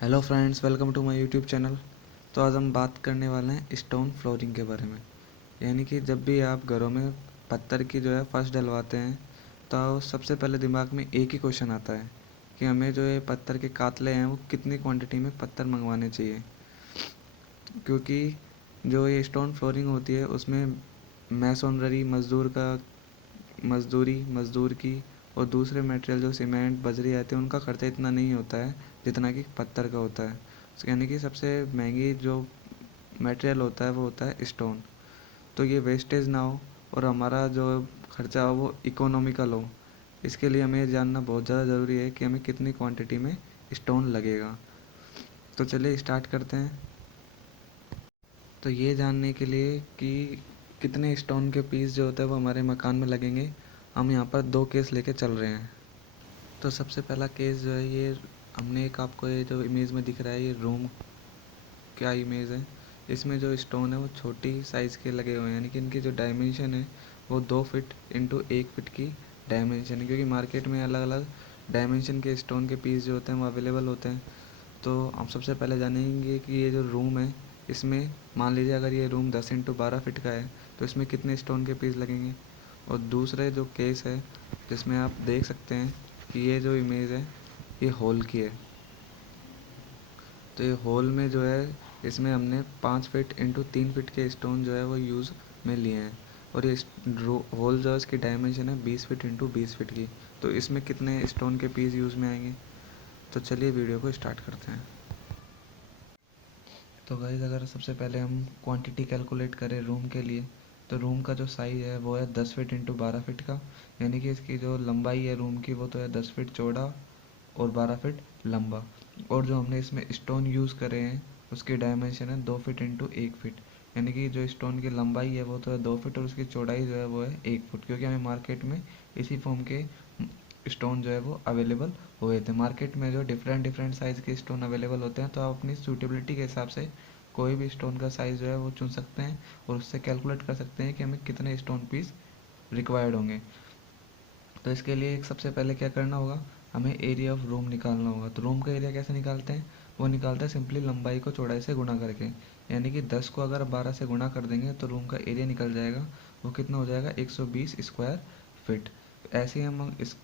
Hello friends, welcome to my YouTube channel. तो आज हम बात करने वाले हैं स्टोन फ्लोरिंग के बारे में। यानी कि जब भी आप घरों में पत्थर की जो है फर्श डलवाते हैं तो सबसे पहले दिमाग में एक ही क्वेश्चन आता है कि हमें जो ये पत्थर के कातले हैं वो कितनी क्वांटिटी में पत्थर मंगवाने चाहिए। क्योंकि जो ये स्टोन फ्लोरिंग होती है उसमें मैसोनरी मज़दूर की और दूसरे मटेरियल जो सीमेंट बजरी आते हैं उनका खर्चा इतना नहीं होता है जितना कि पत्थर का होता है। यानी कि सबसे महंगी जो मटेरियल होता है वो होता है स्टोन। तो ये वेस्टेज ना हो और हमारा जो खर्चा हो वो इकोनॉमिकल हो, इसके लिए हमें जानना बहुत ज़्यादा ज़रूरी है कि हमें कितनी क्वांटिटी में स्टोन लगेगा। तो चलिए स्टार्ट करते हैं। तो ये जानने के लिए कि कितने स्टोन के पीस जो होते हैं वो हमारे मकान में लगेंगे, हम यहाँ पर दो केस लेके चल रहे हैं। तो सबसे पहला केस जो है ये हमने एक आपको ये जो इमेज में दिख रहा है ये रूम क्या इमेज है। इसमें जो स्टोन है वो छोटी साइज़ के लगे हुए हैं, यानी कि इनकी जो डायमेंशन है वो 2 फीट इंटू 1 फीट की डायमेंशन है। क्योंकि मार्केट में अलग अलग डायमेंशन के स्टोन के पीस जो होते हैं वो अवेलेबल होते हैं। तो हम सबसे पहले जानेंगे कि ये जो रूम है इसमें मान लीजिए अगर ये रूम 10 इंटू 12 फीट का है तो इसमें कितने स्टोन के पीस लगेंगे। और दूसरे जो केस है जिसमें आप देख सकते हैं कि ये जो इमेज है ये हॉल की है। तो ये हॉल में जो है इसमें हमने 5 फीट इंटू 3 फीट के स्टोन जो है वो यूज़ में लिए हैं। और ये हॉल जो है इसकी डायमेंशन है 20 फीट इंटू 20 फीट की। तो इसमें कितने स्टोन के पीस यूज़ में आएंगे। तो चलिए वीडियो को स्टार्ट करते हैं। तो गाइस अगर सबसे पहले हम क्वांटिटी कैलकुलेट करें रूम के लिए, तो रूम का जो साइज़ है वो है 10 फीट इंटू 12 फीट का। यानी कि इसकी जो लंबाई है रूम की वो तो है 10 फीट चौड़ा और 12 फीट लंबा। और जो हमने इसमें स्टोन यूज़ करे हैं उसकी डायमेंशन है 2 फीट इंटू 1 फीट। यानी कि जो स्टोन की लंबाई है वो तो है 2 फीट और उसकी चौड़ाई जो है वो है 1 फुट। क्योंकि हमें मार्केट में इसी फॉर्म के स्टोन जो है वो अवेलेबल हुए थे। मार्केट में जो डिफरेंट डिफरेंट साइज़ के स्टोन अवेलेबल होते हैं, तो आप अपनी सूटेबिलिटी के हिसाब से कोई भी स्टोन का साइज़ जो है वो चुन सकते हैं और उससे कैलकुलेट कर सकते हैं कि हमें कितने स्टोन पीस रिक्वायर्ड होंगे। तो इसके लिए एक सबसे पहले क्या करना होगा, हमें एरिया ऑफ रूम निकालना होगा। तो रूम का एरिया कैसे निकालते हैं, वो निकालते हैं सिंपली लंबाई को चौड़ाई से गुणा करके। यानी कि 10 को अगर 12 से गुणा कर देंगे तो रूम का एरिया निकल जाएगा। वो कितना हो जाएगा, 120 स्क्वायर फिट। ऐसे ही हम इस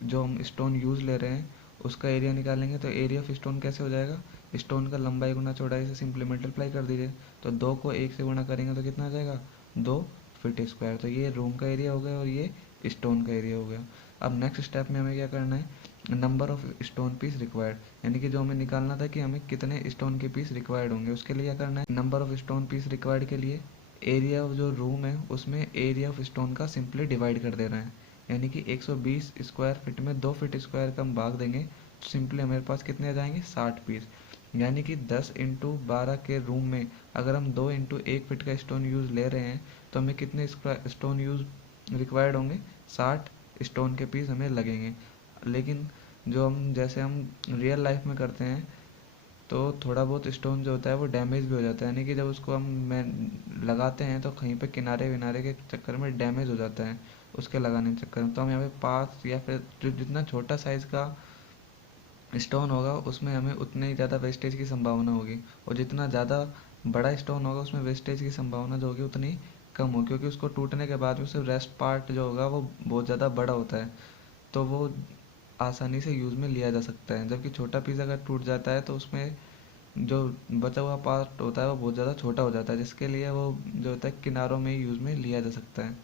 जो हम स्टोन यूज़ ले रहे हैं उसका एरिया निकालेंगे। तो एरिया ऑफ स्टोन कैसे हो जाएगा, स्टोन का लंबाई गुना चौड़ाई से सिंपली मल्टीप्लाई कर दीजिए। तो 2 को 1 से गुणा करेंगे तो कितना आ जाएगा, 2 फीट स्क्वायर। तो ये रूम का एरिया हो गया और ये स्टोन का एरिया हो गया। अब नेक्स्ट स्टेप में हमें क्या करना है, number of stone piece required. यानी कि जो हमें निकालना था कि हमें कितने स्टोन के पीस रिक्वायर्ड होंगे, उसके लिए क्या करना है, number of stone piece required के लिए एरिया ऑफ जो रूम है उसमें एरिया ऑफ स्टोन का सिंपली डिवाइड कर देना है। यानी कि 120 स्क्वायर फिट में 2 फीट स्क्वायर का हम भाग देंगे तो सिंपली हमारे पास कितने आ जाएंगे, 60 पीस। यानी कि 10 इंटू 12 के रूम में अगर हम 2 इंटू 1 फीट का स्टोन यूज़ ले रहे हैं तो हमें कितने स्टोन यूज़ रिक्वायर्ड होंगे, 60 स्टोन के पीस हमें लगेंगे। लेकिन जो हम जैसे हम रियल लाइफ में करते हैं तो थोड़ा बहुत स्टोन जो होता है वो डैमेज भी हो जाता है। यानी कि जब उसको हम लगाते हैं तो कहीं पे किनारे विनारे के चक्कर में डैमेज हो जाता है उसके लगाने के चक्कर में। तो हम यहाँ पे 5 या फिर जो जितना छोटा साइज़ का स्टोन होगा उसमें हमें उतने ही ज़्यादा वेस्टेज की संभावना होगी, और जितना ज़्यादा बड़ा स्टोन होगा उसमें वेस्टेज की संभावना जो होगी उतनी कम होगी। क्योंकि उसको टूटने के बाद में सिर्फ रेस्ट पार्ट जो होगा वो बहुत ज़्यादा बड़ा होता है, तो वो आसानी से यूज़ में लिया जा सकता है। जबकि छोटा पीस अगर टूट जाता है तो उसमें जो बचा हुआ पार्ट होता है वो बहुत ज़्यादा छोटा हो जाता है, जिसके लिए वो जो होता है किनारों में यूज़ में लिया जा सकता है।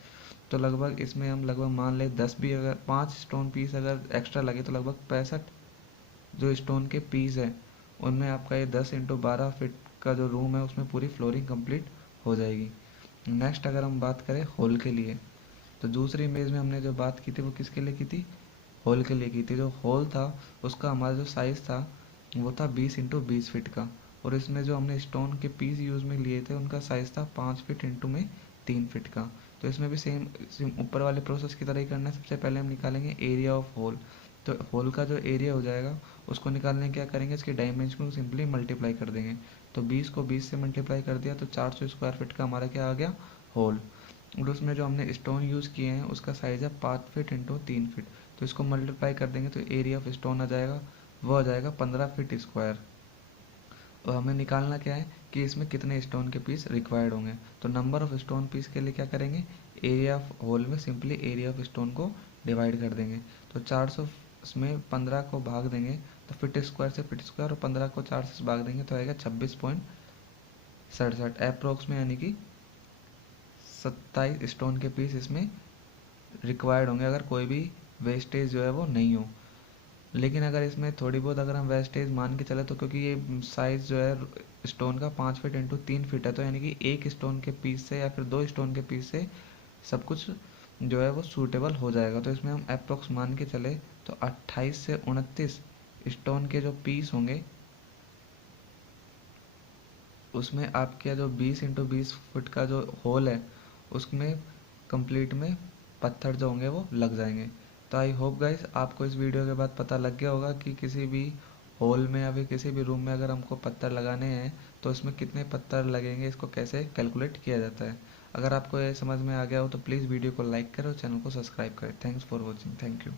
तो लगभग इसमें हम लगभग मान लें 10 भी अगर 5 स्टोन पीस अगर एक्स्ट्रा लगे तो लगभग 65 जो स्टोन के पीस है उनमें आपका ये 10 इंटू 12 फीट का जो रूम है उसमें पूरी फ्लोरिंग कंप्लीट हो जाएगी। नेक्स्ट अगर हम बात करें हॉल के लिए, तो दूसरी इमेज में हमने जो बात की थी वो किसके लिए की थी, हॉल के लिए की थी। जो हॉल था उसका हमारा जो साइज़ था वो था 20 इंटू 20 फीट का। और इसमें जो हमने स्टोन के पीस यूज़ में लिए थे उनका साइज़ था 5 फीट इंटू में 3 फीट का। तो इसमें भी सेम ऊपर वाले प्रोसेस की तरह ही करना है। सबसे पहले हम निकालेंगे एरिया ऑफ होल। तो होल का जो एरिया हो जाएगा उसको निकालने क्या करेंगे, इसके डायमेंशन को सिंपली मल्टीप्लाई कर देंगे। तो 20 को 20 से मल्टीप्लाई कर दिया तो 400 स्क्वायर फीट का हमारा क्या आ गया, होल। और उसमें जो हमने स्टोन यूज़ किए हैं उसका साइज़ है 5 फीट इंटू 3 फीट। तो इसको मल्टीप्लाई कर देंगे तो एरिया ऑफ स्टोन आ जाएगा वो हो जाएगा 15 फीट स्क्वायर। और हमें निकालना क्या है कि इसमें कितने स्टोन के पीस रिक्वायर्ड होंगे। तो नंबर ऑफ स्टोन पीस के लिए क्या करेंगे, एरिया ऑफ होल में सिंपली एरिया ऑफ स्टोन को डिवाइड कर देंगे। तो 400 में 15 को भाग देंगे तो फीट स्क्वायर से फीट स्क्वायर, और 15 को 4 से भाग देंगे तो आएगा 26.67 अप्रोक्स में, यानी कि 27 स्टोन के पीस इसमें रिक्वायर्ड होंगे अगर कोई भी वेस्टेज जो है वो नहीं हो। लेकिन अगर इसमें थोड़ी बहुत अगर हम वेस्टेज मान के चले तो, क्योंकि ये साइज़ जो है स्टोन का 5 फीट इंटू 3 फीट है, तो यानी कि एक स्टोन के पीस से या फिर दो स्टोन के पीस से सब कुछ जो है वो सूटेबल हो जाएगा। तो इसमें हम अप्रोक्स मान के चले तो 28 से 29 स्टोन के जो पीस होंगे उसमें आपके जो 20 इंटू 20 फुट का जो होल है उसमें कंप्लीट में पत्थर जो होंगे वो लग जाएंगे। तो आई होप गाइस आपको इस वीडियो के बाद पता लग गया होगा कि किसी भी होल में या फिर किसी भी रूम में अगर हमको पत्थर लगाने हैं तो इसमें कितने पत्थर लगेंगे, इसको कैसे कैलकुलेट किया जाता है। अगर आपको ये समझ में आ गया हो तो प्लीज़ वीडियो को लाइक करें और चैनल को सब्सक्राइब करें। Thanks for watching. Thank you.